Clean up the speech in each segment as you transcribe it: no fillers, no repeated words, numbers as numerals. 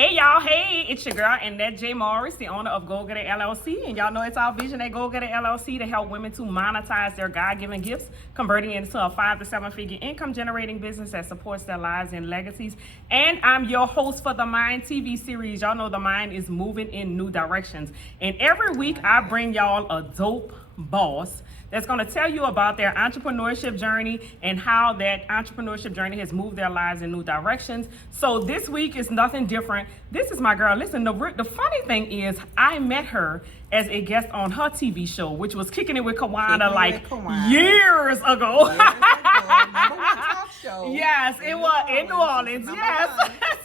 Hey y'all, hey, it's your girl Annette J. Morris, the owner of Go Getter LLC, and y'all know it's our vision at Go Getter LLC to help women to monetize their God-given gifts, converting it into a 5 to 7 figure income generating business that supports their lives and legacies. And I'm your host for the Mind TV series. Y'all know the mind is moving in new directions, and every week I bring y'all a dope boss that's going to tell you about their entrepreneurship journey and how that entrepreneurship journey has moved their lives in new directions. So this week is nothing different. This is my girl. Listen, the funny thing is I met her as a guest on her TV show, which was Kicking It with Kawana years ago. Number one talk show. Yes, it was in New Orleans. Yes.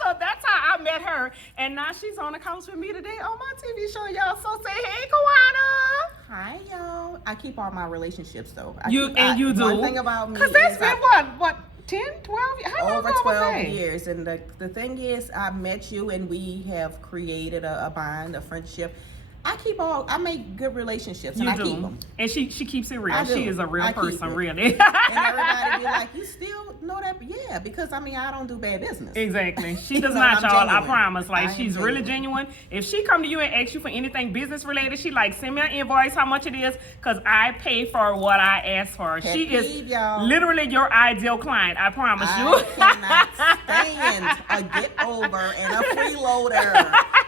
So that's how I met her. And now she's on the couch with me today on my TV show, y'all. So say, hey, Kawana. Hi, y'all. I keep all my relationships, though. You do? One thing about me because that's been what, 10, 12 years? How long over ago 12 was that? years. And the thing is, I met you, and we have created a bond, a friendship. I make good relationships, and I keep them. And she keeps it real. I do. She is a real person, really. And everybody be like, you still know that? Yeah, because, I don't do bad business. Exactly. She does So not, I'm y'all. genuine. I promise. Like, I am she's really genuine. If she come to you and ask you for anything business related, she like, send me an invoice, how much it is, because I pay for what I ask for. Pet she peeve, is y'all. literally your ideal client. I promise you. I cannot stand a get over and a freeloader.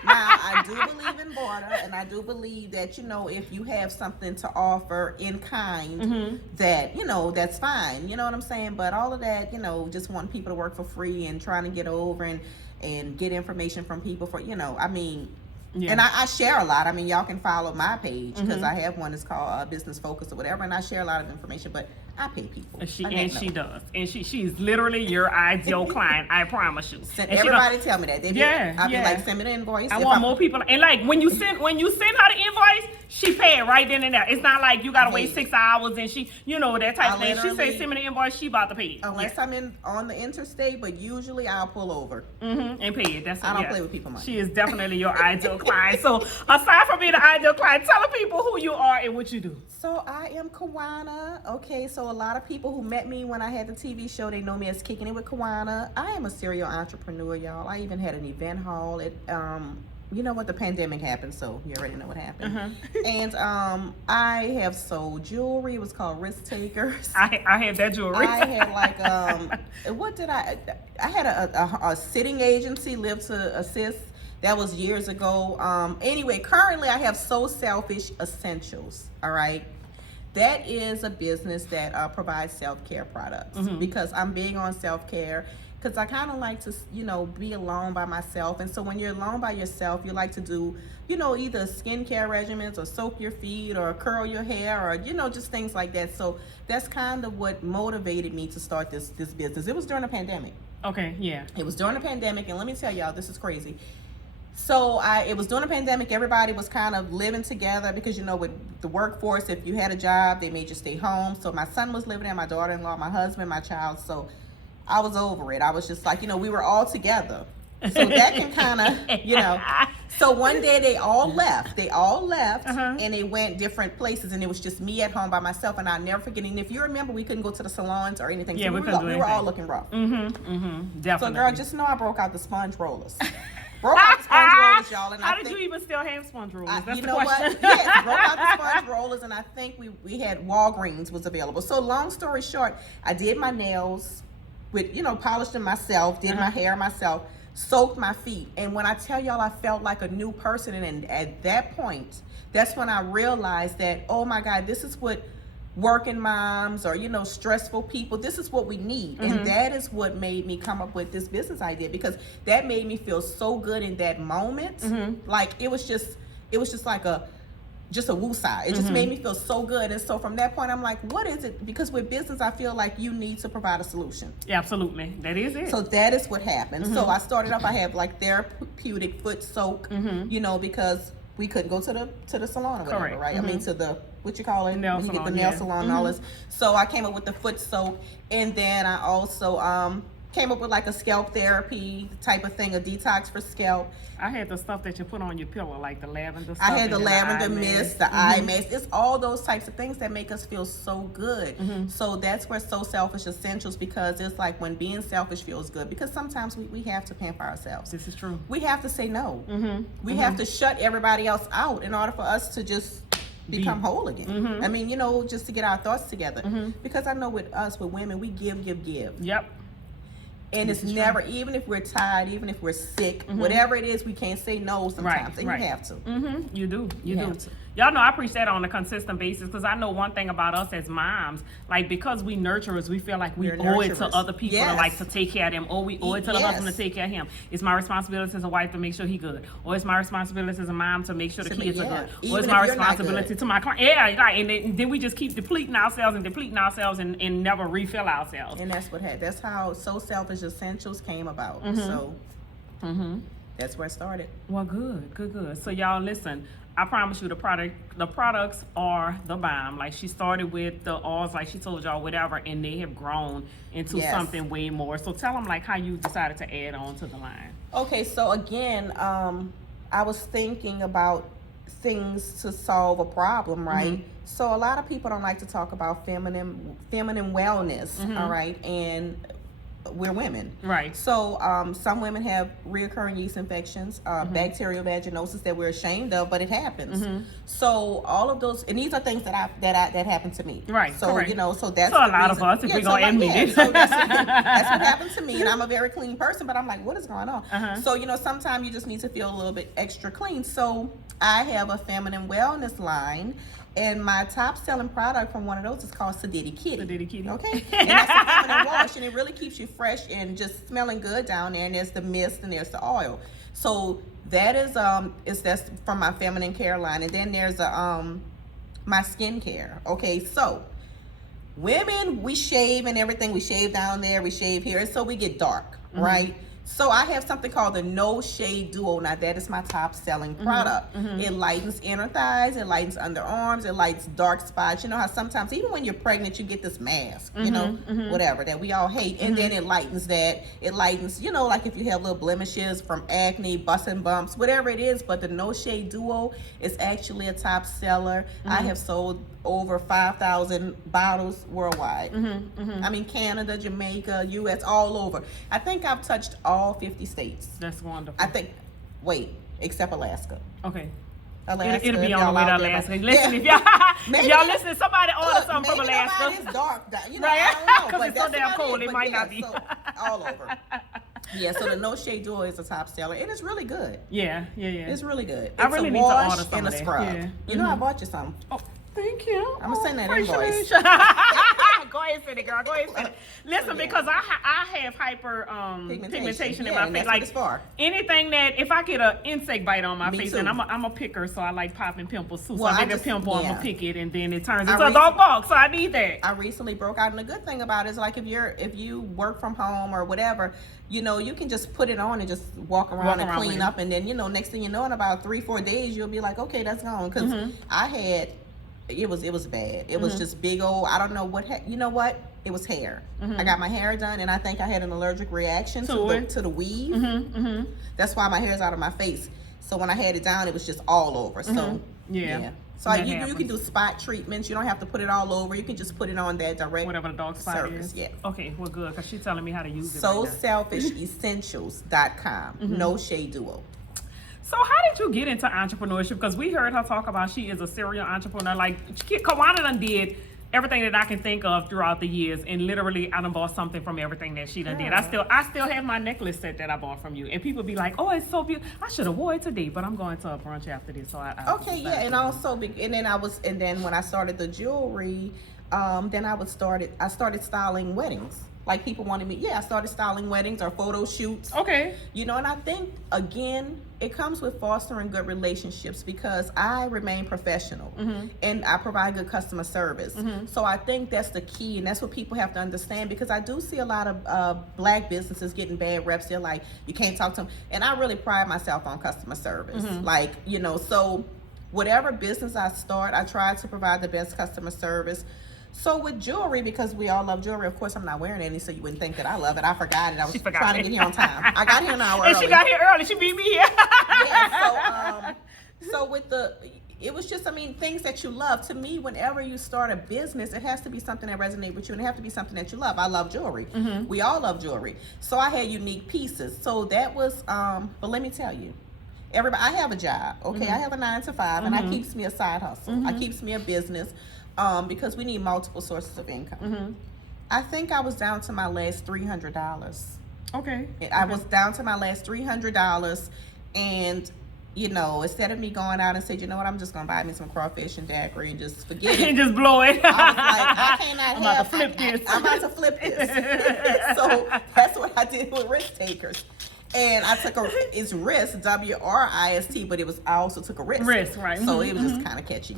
Now, I do believe in barter, and I do believe that, if you have something to offer in kind, that, that's fine. You know what I'm saying? But all of that, just wanting people to work for free and trying to get over and get information from people for, Yeah. And I share a lot. Y'all can follow my page because I have one that's called Business Focus or whatever, and I share a lot of information, but I pay people. She does. And she's literally your ideal client. I promise you. Everybody tell me that. They I'll be like, send me the invoice. I want more people. And like when you send her the invoice, she pay it right then and there. It's not like you gotta wait 6 hours and she, that type of thing. She say send me the invoice, she about to pay it. Unless I'm on the interstate, but usually I'll pull over. And pay it. I don't play with people money. She is definitely your ideal client. So aside from being the ideal client, tell the people who you are and what you do. So I am Kawana. Okay, so a lot of people who met me when I had the TV show, they know me as Kicking It with Kawana. I am a serial entrepreneur, y'all. I even had an event hall at you know what, the pandemic happened, so you already know what happened. And I have sold jewelry. It was called Risk Takers. I had that jewelry. I had I had a sitting agency, Live to Assist. That was years ago. Anyway, currently I have So Selfish Essentials. All right. That is a business that provides self-care products because I'm big on self-care. Because I kind of like to, be alone by myself. And so when you're alone by yourself, you like to do, either skincare regimens or soak your feet or curl your hair or, just things like that. So that's kind of what motivated me to start this business. It was during the pandemic. Okay, yeah. It was during the pandemic. And let me tell y'all, this is crazy. So it was during the pandemic. Everybody was kind of living together because, with the workforce, if you had a job, they made you stay home. So my son was living there, my daughter-in-law, my husband, my child. So I was over it. I was just like, we were all together. So that can kind of, So one day they all left. And they went different places. And it was just me at home by myself. And I'll never forget. And if you remember, we couldn't go to the salons or anything. Yeah, so we were all looking rough. Definitely. So, girl, just know I broke out the sponge rollers. Broke out the sponge rollers, y'all. And How did you even still have sponge rollers? That's you the know question. what? Yes, broke out the sponge rollers, and I think we had Walgreens was available. So long story short, I did my nails with, polished them myself, did my hair myself, soaked my feet. And when I tell y'all, I felt like a new person. And at that point, that's when I realized that, oh my God, this is what working moms or, stressful people, this is what we need. And that is what made me come up with this business idea, because that made me feel so good in that moment. Like it was just like a woosah. It just made me feel so good. And so from that point, I'm like, what is it? Because with business, I feel like you need to provide a solution. Yeah, absolutely. That is it. So that is what happened. So I started off, I have like therapeutic foot soak, because we couldn't go to the salon or whatever, Correct. right? I mean, to the, what you call it? Nail when you get the salon, nail yeah. salon and all this. So I came up with the foot soak. And then I also came up with like a scalp therapy type of thing, a detox for scalp. I had the stuff that you put on your pillow, like the lavender stuff. I had the and lavender eye mist, the eye mask. It's all those types of things that make us feel so good. So that's where So Selfish Essentials, because it's like when being selfish feels good, because sometimes we have to pamper ourselves. This is true. We have to say no. We have to shut everybody else out in order for us to just become whole again. I mean, just to get our thoughts together. Because I know with us, with women, we give. Yep. And it's never, even if we're tired, even if we're sick, whatever it is, we can't say no sometimes. And you have to. You do. You have do. to. Y'all know I preach that on a consistent basis, because I know one thing about us as moms, like, because we nurturers, we feel like we We're owe it to nurturers. other people to Yes. like to take care of them, or we owe it to the Yes. husband to take care of him. It's my responsibility as a wife to make sure he good, or it's my responsibility as a mom to make sure the To kids make- are yeah. good, or Even it's if my you're not responsibility good. to my client. Yeah, right. And then we just keep depleting ourselves and never refill ourselves. And that's what that's how So Selfish Essentials came about. So that's where it started. Well, good. So y'all listen, I promise you the products are the bomb. Like, she started with the oils, like she told y'all, whatever, and they have grown into Yes. something way more. So tell them like how you decided to add on to the line. Okay, so again, I was thinking about things to solve a problem, right? So a lot of people don't like to talk about feminine wellness, all right? And we're women. Right. So some women have reoccurring yeast infections, bacterial vaginosis that we're ashamed of, but it happens. So all of those, and these are things that happened to me. Right, So correct. So that's So a the lot of reason- us, if we're so gonna admit it. So that's what happened to me, and I'm a very clean person, but I'm like, what is going on? So sometimes you just need to feel a little bit extra clean. So I have a feminine wellness line. And my top selling product from one of those is called Sedity Kitty. Sedity Kitty. Okay. And that's a feminine wash, and it really keeps you fresh and just smelling good down there. And there's the mist and there's the oil. So that is that's from my feminine care line. And then there's my skincare. Okay, so women, we shave and everything. We shave down there, we shave here, and so we get dark, right? So I have something called the No Shade Duo. Now that is my top selling product. It lightens inner thighs, it lightens underarms, it lightens dark spots. You know how sometimes even when you're pregnant you get this mask, whatever that we all hate, and then it lightens that. It lightens, like if you have little blemishes from acne, bust and bumps, whatever it is. But the No Shade Duo is actually a top seller. I have sold over 5,000 bottles worldwide. I mean, Canada, Jamaica, US, all over. I think I've touched all 50 states. That's wonderful. Except Alaska. Okay. Alaska. It'll be if on the way y'all to out there, Alaska. but- Listen, Yeah. if y'all listen, somebody order Look, something from maybe Alaska. nobody's dark, Right. I don't know. 'Cause But it's so that's damn about cold, it But might yeah, not be. So, all over. Yeah, so the No Shade Duo is a top seller, and it's really good. Yeah. It's really good. I It's really a need to wash order some and a of that. scrub. Yeah. You know, I bought you some. Oh, thank you. I'ma send that appreciate invoice. you. Go ahead and send it, girl. Go ahead and send it. Listen, yeah. because I have hyper pigmentation in Yeah, my and face. that's what Like it's for. anything that, if I get an insect bite on my Me face, too. and I'm a picker, so I like popping pimples too. So Well, I I get a just- pimple, I'm yeah. gonna pick it, and then it turns I into a dog bark. So I need that. I recently broke out, and the good thing about it is, like, if you work from home or whatever, you can just put it on and just walk around and with clean it. up, and then next thing you know, in about 3-4 days, you'll be like, okay, that's gone. Because I had, it was bad. It was just big old. I don't know what. You know what? It was hair. I got my hair done, and I think I had an allergic reaction to the weave. That's why my hair's out of my face. So when I had it down, it was just all over. So Yeah. So That you happens. can do spot treatments. You don't have to put it all over. You can just put it on that direct Whatever the dog spot surface. is. Yeah. Okay, well, good, because she's telling me how to use it. So right now. selfishessentials.com. No Shade Duo. So how did you get into entrepreneurship? Because we heard her talk about she is a serial entrepreneur. Like, Kawana done did everything that I can think of throughout the years, and literally I done bought something from everything that she done did. I still have my necklace set that I bought from you, and people be like, "Oh, it's so beautiful. I should have wore it today, but I'm going to a brunch after this." So I Okay, yeah, and also, and then when I started the jewelry, then I started styling weddings. Like people wanted me, I started styling weddings or photo shoots. Okay. And I think, again, it comes with fostering good relationships because I remain professional and I provide good customer service. So I think that's the key, and that's what people have to understand, because I do see a lot of black businesses getting bad reps. They're like, you can't talk to them. And I really pride myself on customer service. So whatever business I start, I try to provide the best customer service. So with jewelry, because we all love jewelry, of course I'm not wearing any, so you wouldn't think that I love it. I forgot it. I was She forgot trying to it. get here on time. I got here an hour And early. she got here early. She beat me here. Yeah, so with it was just, I mean, things that you love. To me, whenever you start a business, it has to be something that resonates with you, and it has to be something that you love. I love jewelry. We all love jewelry. So I had unique pieces. So that was, but let me tell you, I have a job, okay? I have a 9 to 5, and that keeps me a side hustle. It keeps me a business, because we need multiple sources of income. I think I was down to my last $300. Okay. I was down to my last $300, and instead of me going out and say, you know what, I'm just gonna buy me some crawfish and daiquiri and just forget it. And just blow it. I was like, I cannot I'm about to flip this. I'm about to flip this. So that's what I did with Risk Takers. And I took it's Risk, W-R-I-S-T, but I also took a risk. Risk, right. So it was just kind of catchy.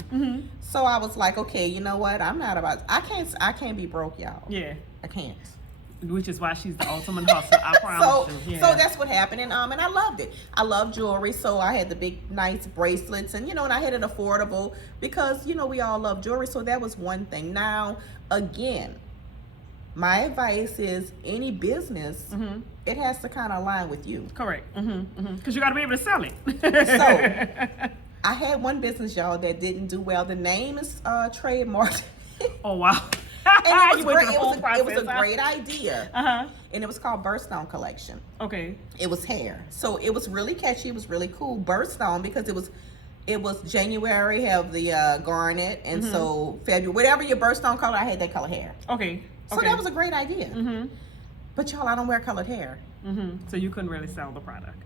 So I was like, okay, you know what? I can't be broke, y'all. Yeah. I can't. Which is why she's the ultimate hustler. I promise you. Yeah. So that's what happened, and I loved it. I love jewelry, so I had the big, nice bracelets, and and I had it affordable because we all love jewelry. So that was one thing. Now, again, my advice is any business, it has to kind of align with you. Correct. Because you got to be able to sell it. So I had one business, y'all, that didn't do well. The name is trademarked. Oh wow. And You went through the whole it was a process, huh? great idea. And it was called Birthstone Collection. Okay. It was hair. So it was really catchy. It was really cool. Birthstone, because it was January, have the garnet, and so February, whatever your birthstone color, I had that color hair. Okay. So that was a great idea. But y'all, I don't wear colored hair. So you couldn't really sell the product,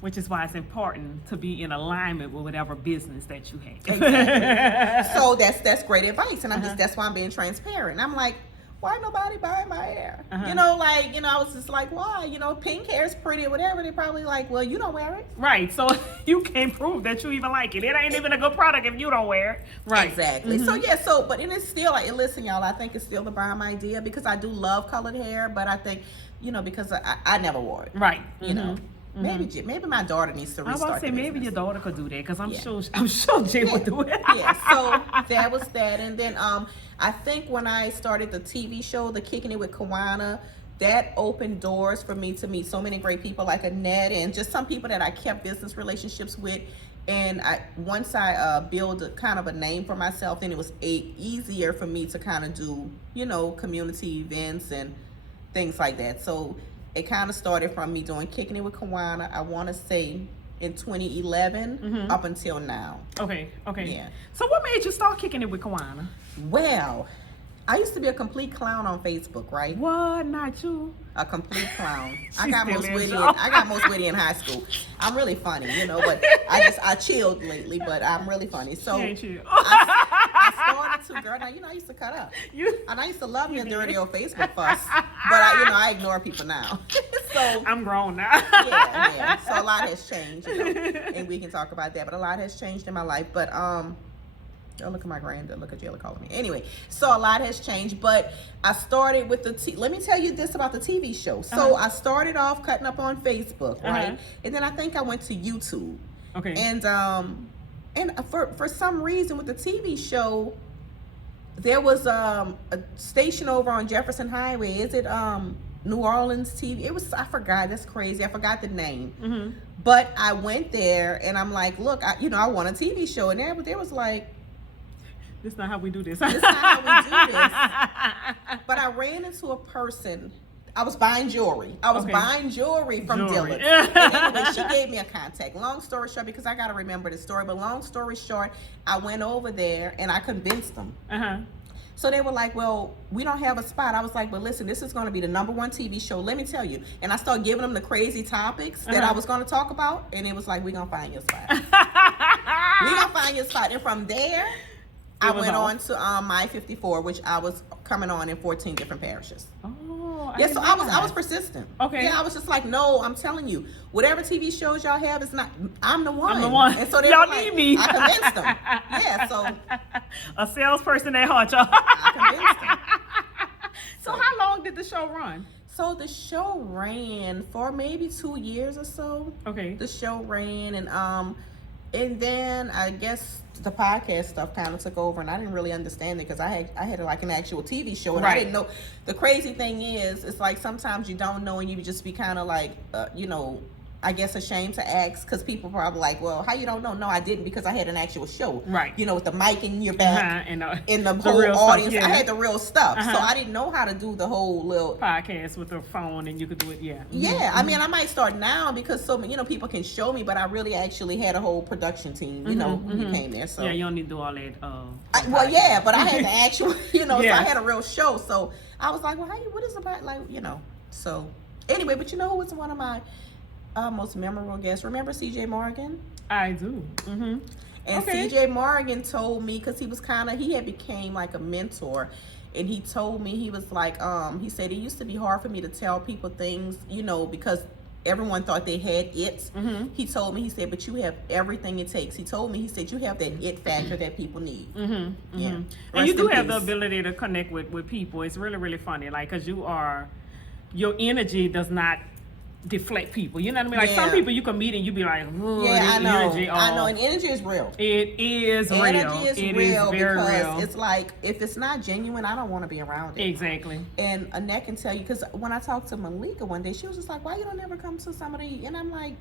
which is why it's important to be in alignment with whatever business that you have. Exactly. So that's great advice, and that's why I'm being transparent. And I'm like, why nobody buying my hair? I was just like, why? Pink hair is pretty or whatever. They probably like, well, you don't wear it. Right. So you can't prove that you even like it. It ain't even a good product if you don't wear it. Right. Exactly. But it is still like, listen, y'all, I think it's still the bomb idea because I do love colored hair, but I think, because I never wore it. Right. Maybe my daughter needs to I was restart. about to say the maybe business. your daughter could do that because I'm sure Jay would do it. So that was that, and then I think when I started the TV show, the Kicking It with Kawana, that opened doors for me to meet so many great people like Annette and just some people that I kept business relationships with. And once I build kind of a name for myself, then it was easier for me to kind of do community events and things like that. So it kind of started from me doing Kicking It with Kawana, I want to say in 2011 up until now. Okay. Yeah. So what made you start Kicking It with Kawana? Well, I used to be a complete clown on Facebook, right? What? Not you? A complete clown. I She got still most is, witty. y'all. I got most witty in high school. I'm really funny, but I chilled lately, but I'm really funny. So She ain't you. I started to, girl. Now I used to cut up, and I used to love me a dirty old Facebook fuss, but I ignore people now. So I'm grown now. yeah. So a lot has changed, and we can talk about that. But a lot has changed in my life. But oh, look at my granddad. Look at Jayla calling me. Anyway, so a lot has changed, but I started with let me tell you this about the TV show. So I started off cutting up on Facebook, right? And then I think I went to YouTube. Okay. And for some reason with the TV show, there was a station over on Jefferson Highway. Is it New Orleans TV? It was, I forgot. That's crazy. I forgot the name. But I went there and I'm like, look, I want a TV show, and there was like, this is not how we do this. this is not how we do this. But I ran into a person. I was buying jewelry. Buying jewelry from Dylan. And anyway, she gave me a contact. Long story short, because I got to remember the story, but long story short, I went over there and I convinced them. So they were like, well, we don't have a spot. I was like, but listen, this is going to be the #1 TV show. Let me tell you. And I started giving them the crazy topics that I was going to talk about. And it was like, we're going to find your spot. We're going to find your spot. And from there, I went on to My 54, which I was coming on in 14 different parishes. Oh, Yeah, so I was persistent. Okay. Yeah, I was just like, no, I'm telling you, whatever TV shows y'all have, it's not. I'm the one. I'm the one. And so they Y'all were like, need me. I convinced them. Yeah, so a salesperson at heart, y'all. I convinced them. So how long did the show run? So the show ran for maybe 2 years or so. Okay. The show ran, and And then I guess the podcast stuff kind of took over, and I didn't really understand it because I had like an actual TV show, and I Right. didn't know. The crazy thing is, it's like sometimes you don't know, and you just be kind of like, I guess ashamed to ask because people probably like, well, how you don't know? No, I didn't because I had an actual show, Right. with the mic in your back. And In the the whole real stuff, audience, yeah. I had the real stuff, so Uh-huh. I didn't know how to do the whole little. podcast with a phone, and you could do it. Yeah. Yeah, I mean, I might start now because people can show me, but I really actually had a whole production team, who came there. So Yeah, you don't need to do all that. well, yeah, but I had the actual, so I Yes. had a real show. So I was like, well, what is about, so anyway, but who was one of my most memorable guests? Remember CJ Morgan? I do. Mm-hmm. And Okay. CJ Morgan told me, because he had became like a mentor, and he told me, he was like, he said it used to be hard for me to tell people things, because everyone thought they had it. Mm-hmm. He told me, he said, but you have everything it takes. He told me, he said, you have that it factor that people need. Mm-hmm. Yeah. And Rest you do in have the peace. ability to connect with people. It's really, really funny. Like, because your energy does not deflect people. You know what I mean? Like, some Yeah. people you can meet and you be like, oh, Yeah, I know. energy I know, off. and energy is real. It is real. Energy is It real very because real. it's like, if it's not genuine, I don't want to be around it. Exactly. And Annette can tell you, because when I talked to Malika one day, she was just like, why you don't ever come to somebody? And I'm like,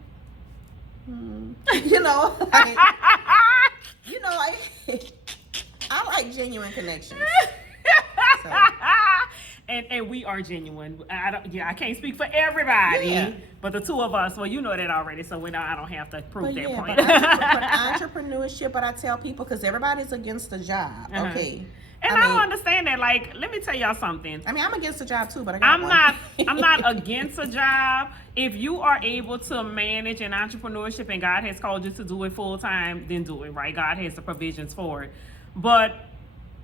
like, I like genuine connections. So, And we are genuine. I can't speak for everybody, Yeah. but the two of us, well, you know that already, so I don't have to prove but that yeah, point. but entrepreneurship, but I tell people, because everybody's against the job, Uh-huh. okay? And I I mean, don't understand that. Like, let me tell y'all something. I mean, I'm against the job too, but I got I'm one. not against a job. If you are able to manage an entrepreneurship and God has called you to do it full time, then do it, right? God has the provisions for it. But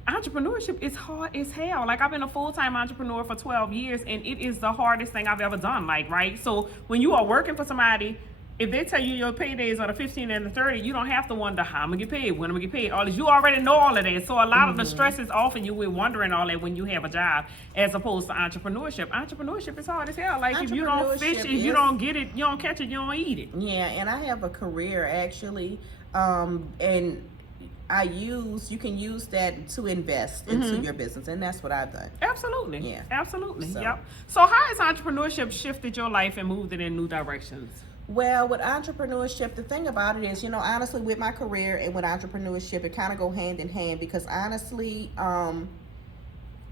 entrepreneurship is hard as hell. Like, I've been a full-time entrepreneur for 12 years, and it is the hardest thing I've ever done. Like, right? So when you are working for somebody, if they tell you your paydays are the 15 and the 30, you don't have to wonder how I'm gonna get paid, when I'm gonna get paid. All this, you already know all of that. So a lot of the stress is off of you with wondering all that when you have a job, as opposed to entrepreneurship. Entrepreneurship is hard as hell. Like, if you don't fish, Entrepreneurship if you is- don't get it, you don't catch it, you don't eat it. Yeah, and I have a career actually, and you can use that to invest into your business, and that's what I've done. Absolutely. Yeah. Absolutely. So- Yep. So how has entrepreneurship shifted your life and moved it in new directions? Well, with entrepreneurship, the thing about it is, honestly, with my career and with entrepreneurship, it kind of go hand in hand, because honestly,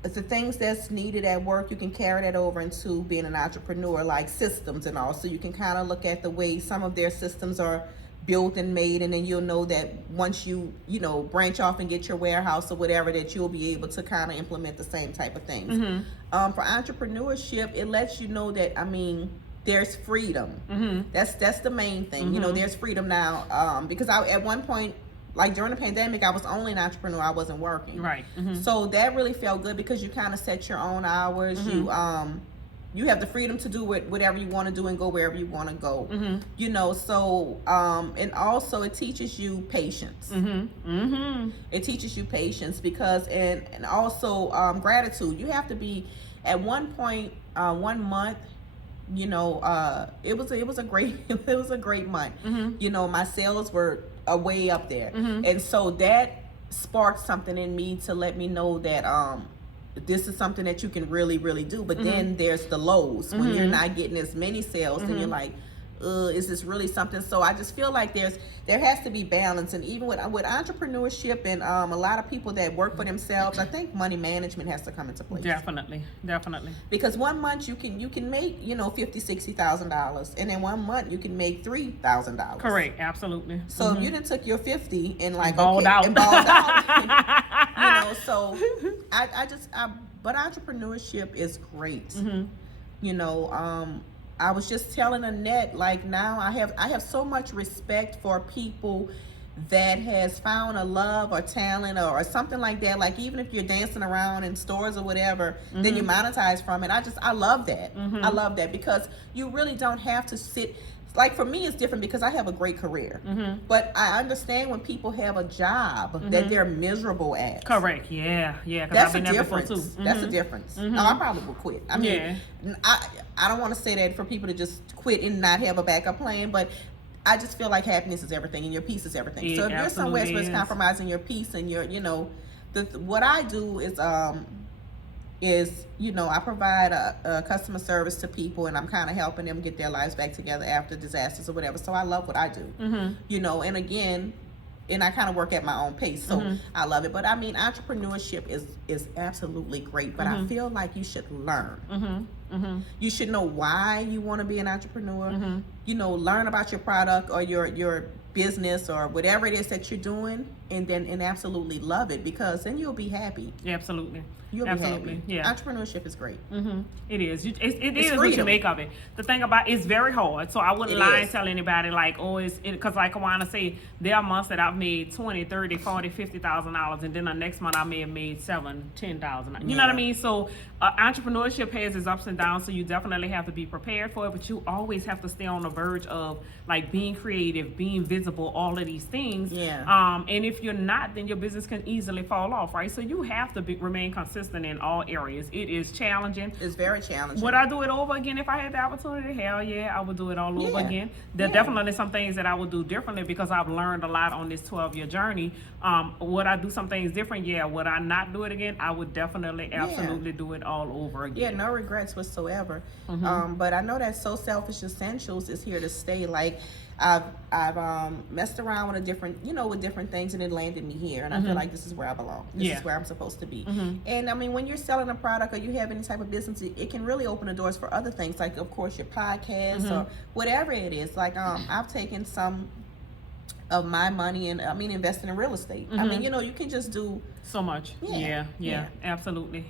it's the things that's needed at work, you can carry that over into being an entrepreneur, like systems and all. So you can kind of look at the way some of their systems are built and made, and then you'll know that once you branch off and get your warehouse or whatever, that you'll be able to kind of implement the same type of things. For entrepreneurship, it lets you know that, there's freedom. That's the main thing. There's freedom now, because at one point, like during the pandemic, I was only an entrepreneur, I wasn't working. Right. So that really felt good, because you kind of set your own hours. You have the freedom to do whatever you want to do and go wherever you want to go. So and also it teaches you patience. It teaches you patience, because and also gratitude. You have to be, at one point, 1 month, it was a great month. My sales were way up there, and so that sparked something in me to let me know that this is something that you can really, really do. But then there's the lows when you're not getting as many sales, and you're like, is this really something? So I just feel like there has to be balance. And even with entrepreneurship and a lot of people that work for themselves, I think money management has to come into place. Definitely. Because 1 month you can make $50,000-$60,000, and then 1 month you can make $3,000. Correct. Absolutely. So if you didn't took your 50 and like Balled out. So but entrepreneurship is great. I was just telling Annette, like, now I have so much respect for people that has found a love or talent or something like that. Like, even if you're dancing around in stores or whatever, then you monetize from it. I love that. I love that, because you really don't have to sit. Like, for me, it's different because I have a great career. But I understand when people have a job that they're miserable at. Correct. Yeah. 'Cause That's I've been a there before difference. too. That's a difference. No, I probably would quit. I mean, Yeah. I don't want to say that for people to just quit and not have a backup plan, but I just feel like happiness is everything and your peace is everything. It So if you're somewhere absolutely where it's is. compromising your peace and your, what I do is, I provide a customer service to people, and I'm kind of helping them get their lives back together after disasters or whatever. So I love what I do, and again, and I kind of work at my own pace, so I love it. But I mean, entrepreneurship is absolutely great, but I feel like you should learn. You should know why you want to be an entrepreneur. Learn about your product or your business or whatever it is that you're doing, and absolutely love it, because then you'll be happy. Yeah, absolutely. You'll be Absolutely, happy. yeah. Entrepreneurship is great. It is. It is what you freedom. make of it. The thing about it's very hard. So I wouldn't It lie and is. tell anybody like, because like I want to say, there are months that I've made $20, $30, $40, $50,000, and then the next month I may have made $7,000, $10,000. You know what I mean? So entrepreneurship has its ups and downs. So you definitely have to be prepared for it, but you always have to stay on the verge of like being creative, being visible, all of these things. Yeah. And if you're not, then your business can easily fall off, right? So you have to remain consistent in all areas. It is challenging. It's very challenging. Would I do it over again if I had the opportunity? Hell yeah, I would do it all over Yeah. again. There are Yeah. definitely some things that I would do differently because I've learned a lot on this 12-year journey. Would I do some things different? Yeah. Would I not do it again? I would definitely, absolutely do it all over Yeah, again. no regrets whatsoever. But I know that So Selfish Essentials is here to stay. Like I've messed around with with different things, and it landed me here, and I feel like this is where I belong. This Yeah. is where I'm supposed to be. And I mean, when you're selling a product or you have any type of business, it can really open the doors for other things, like of course your podcast or whatever it is. Like I've taken some of my money and investing in real estate. I mean, you can just do So much. Yeah. Yeah. Absolutely.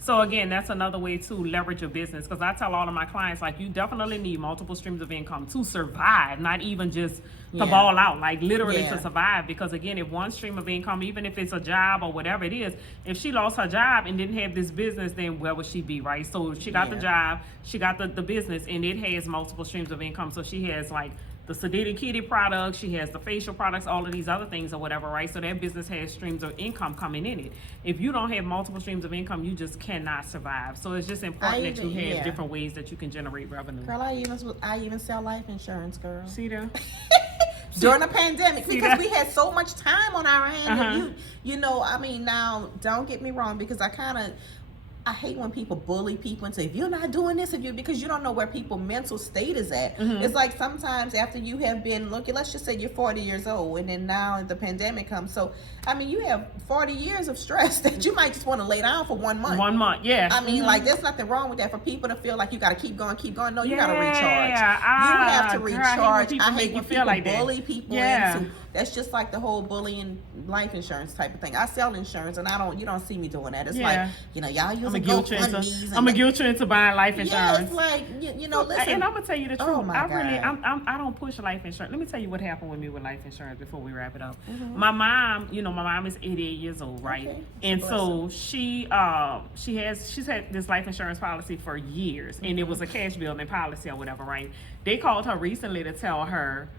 So again, that's another way to leverage your business, because I tell all of my clients, like, you definitely need multiple streams of income to survive, not even just to Yeah. ball out, like literally Yeah. to survive. Because again, if one stream of income, even if it's a job or whatever it is, if she lost her job and didn't have this business, then where would she be, right? So she got the job, she got the business, and it has multiple streams of income. So she has like the Sedity Kitty products, she has the facial products, all of these other things or whatever, right? So that business has streams of income coming in it. If you don't have multiple streams of income, you just cannot survive. So it's just important that you have different ways that you can generate revenue. Girl, I even sell life insurance, girl. See there? During the pandemic, See because that? we had so much time on our hands. Uh-huh. And I mean, now don't get me wrong, because I hate when people bully people and say, if you're not doing this, because you don't know where people's mental state is at. It's like sometimes after you have been, let's just say you're 40 years old, and then now the pandemic comes. So, I mean, you have 40 years of stress that you might just want to lay down for 1 month. 1 month, yeah. I mean, like, there's nothing wrong with that for people to feel like you got to keep going. No, you got to recharge. Yeah. You have to Girl, recharge. I hate when people make you feel like that. bully people Yeah. into. That's just like the whole bullying life insurance type of thing. I sell insurance, and you don't see me doing that. It's Yeah. like, y'all I'm using gonna guilt you GoFundMes. into buying life Yeah, insurance. it's like, listen. And I'm gonna tell you the truth. Oh my I don't push life insurance. Let me tell you what happened with me with life insurance before we wrap it up. My mom is 88 years old, right? Okay. And so she's had this life insurance policy for years, and it was a cash building policy or whatever, right? They called her recently to tell her,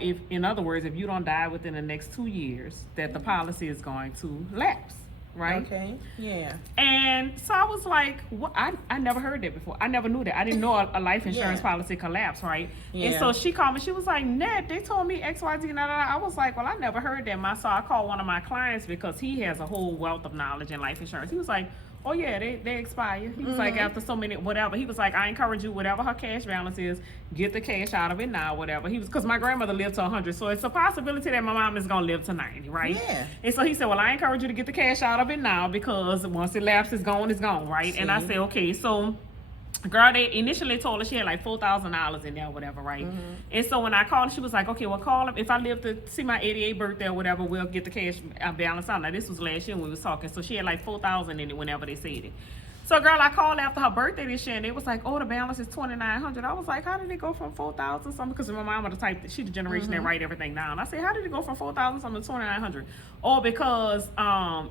if you don't die within the next 2 years, that the policy is going to lapse. Right? Okay. Yeah. And so I was like, what? I never heard that before. I never knew that. I didn't know a life insurance Yeah. policy collapsed, right? Yeah. And so she called me. She was like, Ned, they told me XYZ. I was like, well, I never heard that. So I called one of my clients because he has a whole wealth of knowledge in life insurance. He was like, oh yeah, they expire. He was like, after so many, whatever. He was like, I encourage you, whatever her cash balance is, get the cash out of it now, whatever. Because my grandmother lived to 100, so it's a possibility that my mom is gonna live to 90, right? Yeah. And so he said, well, I encourage you to get the cash out of it now, because once it lapses, it's gone, right? And I See? said, okay, so. Girl, they initially told her she had like $4,000 in there or whatever, right? And so when I called her, she was like, okay, well, call him. If I live to see my 88th birthday or whatever, we'll get the cash balance out. Now, this was last year when we was talking. So she had like $4,000 in it whenever they said it. So, girl, I called after her birthday this year, and they was like, oh, the balance is $2,900. I was like, how did it go from $4,000 something? Because my mama the type that she the generation that write everything down. I said, how did it go from $4,000 something to $2,900? Oh, because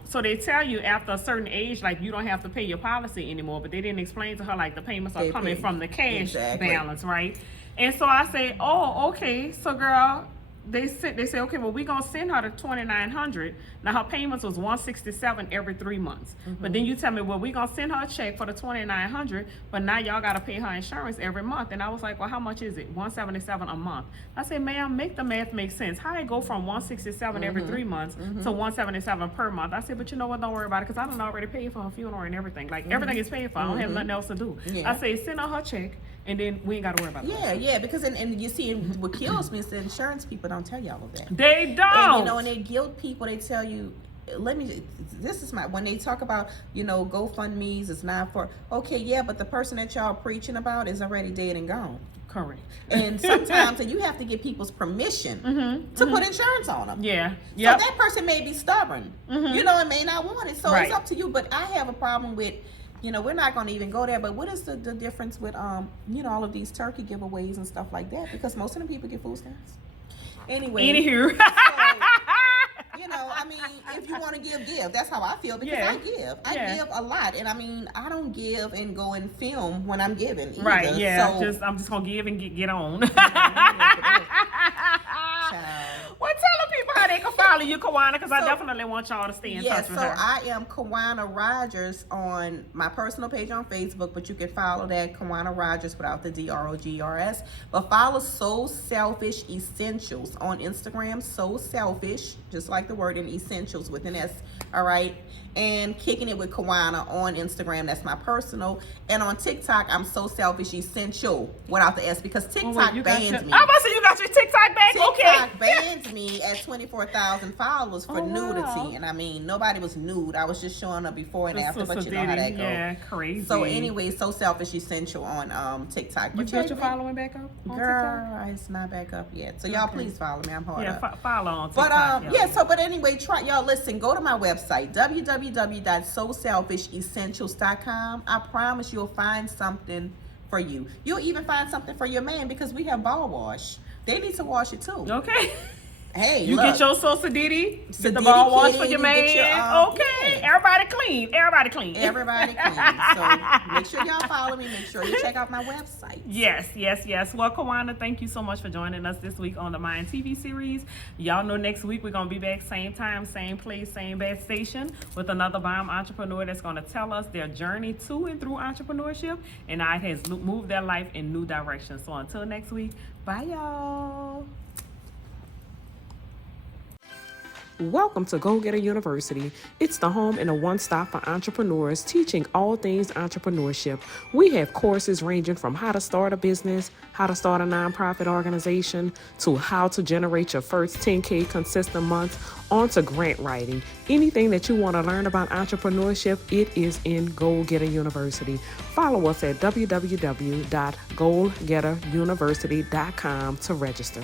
so they tell you after a certain age, like, you don't have to pay your policy anymore, but they didn't explain to her like the payments are coming from the cash balance, right? And so I say, oh, okay, so girl, they said, okay, well, we're gonna send her the $2,900. Now her payments was $167 every 3 months. But then you tell me, well, we're gonna send her a check for the $2,900, but now y'all gotta pay her insurance every month. And I was like, well, how much is it? $177 a month. I said, ma'am, make the math make sense. How it go from $167 every 3 months to $177 per month? I said, but you know what? Don't worry about it, because I done already paid for her funeral and everything. Like everything is paid for. I don't have nothing else to do. Yeah. I say, send her check, and then we ain't gotta worry about that. Yeah, because and you see, what kills me is the insurance people don't tell you all of that. They don't. And, you know, and they guilt people. They tell you, this is when they talk about, you know, GoFundMe's is not for, okay, yeah, but the person that y'all preaching about is already dead and gone. Correct. And sometimes you have to get people's permission to put insurance on them. Yeah. So Yep. that person may be stubborn, you know, and may not want it. So Right. it's up to you. But I have a problem with, you know, we're not going to even go there. But what is the difference with, you know, all of these turkey giveaways and stuff like that? Because most of the people get food stamps. Anyway. Anywho. So, you know, I mean, if you want to give. That's how I feel, because Yeah. I give. I Yeah. give a lot. And I mean, I don't give and go and film when I'm giving either. Right, yeah. So, I'm just gonna give and get on. Well, tell the people how they can follow you, Kawana, because I So- definitely want y'all to stay in Yeah, touch with so her. I am Kawana Rogers on my personal page on Facebook, but you can follow that Kawana Rogers without the DROGRS. But follow Soul Selfish Essentials on Instagram. Soul Selfish, just like the word, in Essentials with an S. All right. And Kicking It with Kawana on Instagram. That's my personal. And on TikTok, I'm So Selfish Essential without the S, because Oh, TikTok wait, you got banned your- me. I'm about to say you got your TikTok back. TikTok Okay. banned me at 24,000 followers for Oh, wow. nudity. And I mean, nobody was nude. I was just showing up before and after, but you know how that goes. Yeah, crazy. So anyway, So Selfish Essential on TikTok. you But got your following back up on girl, it's not back up yet. So y'all Okay. please follow me. I'm hard TikTok? Yeah, up. follow on But TikTok. y'all. yeah, so but anyway, try y'all listen, go to my website, www.soselfishessentials.com. I promise you'll find something for you. You'll even find something for your man, because we have ball wash. They need to wash it too. Okay. Hey, You look. get your Sosa Diddy, get the Sadiddy ball wash kitty, for your you man. get your, Okay. yeah. Everybody clean. Everybody clean. Everybody clean. So make sure y'all follow me. Make sure you check out my website. Yes. Well, Kawana, thank you so much for joining us this week on the Mind TV series. Y'all know next week we're going to be back same time, same place, same bad station with another bomb entrepreneur that's going to tell us their journey to and through entrepreneurship and how it has moved their life in new directions. So until next week, bye y'all. Welcome to Go Getter University. It's the home and a one-stop for entrepreneurs teaching all things entrepreneurship. We have courses ranging from how to start a business, how to start a nonprofit organization, to how to generate your first 10K consistent month, on to grant writing. Anything that you want to learn about entrepreneurship, it is in Go Getter University. Follow us at www.goalgetteruniversity.com to register.